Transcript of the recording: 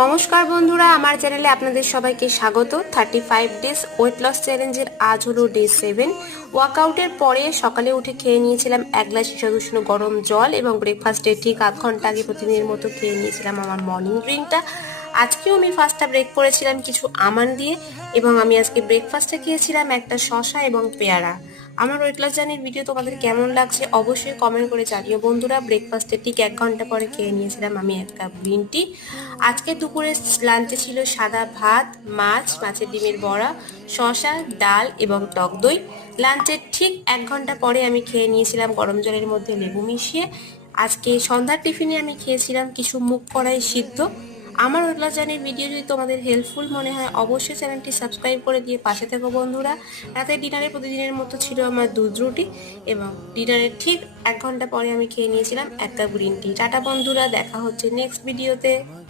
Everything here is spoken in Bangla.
নমস্কার বন্ধুরা, আমার চ্যানেলে আপনাদের সবাইকে স্বাগত। 35 ডেজ ওয়েট লস চ্যালেঞ্জের আজ হলো ডে 7। ওয়ার্কআউটের পরে সকালে উঠে খেয়ে নিয়েছিলাম 1 গ্লাস উষ্ণ গরম জল এবং ব্রেকফাস্টের ঠিক আধ ঘন্টা আগে প্রতিদিনের মতো খেয়ে নিয়েছিলাম আমার মর্নিং ড্রিঙ্কটা। আজকেও আমি ফার্স্টটা ব্রেক করেছিলাম কিছু আমান দিয়ে এবং আমি আজকে ব্রেকফাস্টে খেয়েছিলাম একটা শসা এবং পেয়ারা। আমার ওয়েট লস জার্নির ভিডিও তোমাদের কেমন লাগছে অবশ্যই কমেন্ট করে জানিও বন্ধুরা। ব্রেকফাস্টের ঠিক 1 ঘন্টা পরে খেয়ে নিয়েছিলাম আমি 1 কাপ গ্রিন টি। আজকে দুপুরে লাঞ্চে ছিল সাদা ভাত, মাছের ডিমের বড়া, শসা, ডাল এবং টক দই। লাঞ্চের ঠিক 1 ঘন্টা পরে আমি খেয়ে নিয়েছিলাম গরম জলের মধ্যে লেবু মিশিয়ে। আজকে সন্ধ্যার টিফিনে আমি খেয়েছিলাম কিছু মুগ কড়াই সিদ্ধ। আমার ওয়েট লস জার্নির ভিডিও যদি তোমাদের হেল্পফুল মনে হয় অবশ্যই চ্যানেলটি সাবস্ক্রাইব করে দিয়ে পাশে থেকো বন্ধুরা। রাতে ডিনারে প্রতিদিনের মতো ছিল আমার দুধ রুটি এবং ডিনারের ঠিক 1 ঘন্টা পরে আমি খেয়ে নিয়েছিলাম 1 কাপ গ্রিন টি। টাটা বন্ধুরা, দেখা হচ্ছে নেক্সট ভিডিওতে।